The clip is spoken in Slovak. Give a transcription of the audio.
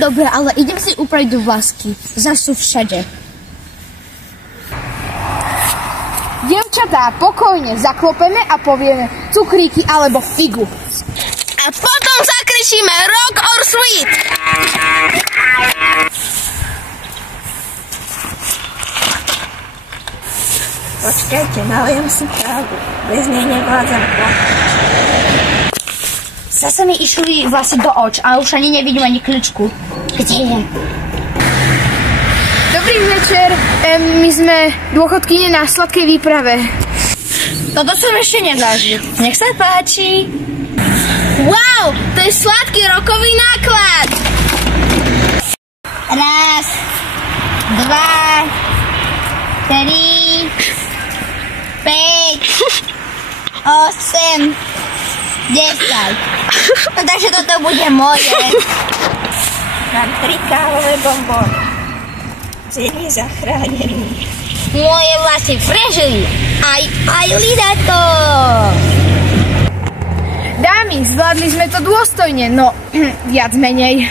Dobre, ale idem si upraviť do vlasky. Zas sú všade. Dievčatá, pokojne zaklopeme a povieme cukríky alebo figu. A potom zakričíme rock or sweet. Počkajte, nalijem si kávu. Bez nej nevládzam plakať. Zase mi išli vlasy do oč a už ani nevidím ani kličku. Kde je? Dobrý večer, my sme dôchodkyne na sladkej výprave. Toto som ešte nezažil. Nech sa páči. Wow, to je sladký rokový náklad. Raz, dva, 3, 5, 8, 10. No takže toto bude moje. Mám 3 kávové bombóny. Z jedný zachránený. Moje vlasy prežili. Aj lidato. Dámy, zvládli sme to dôstojne, no viac menej.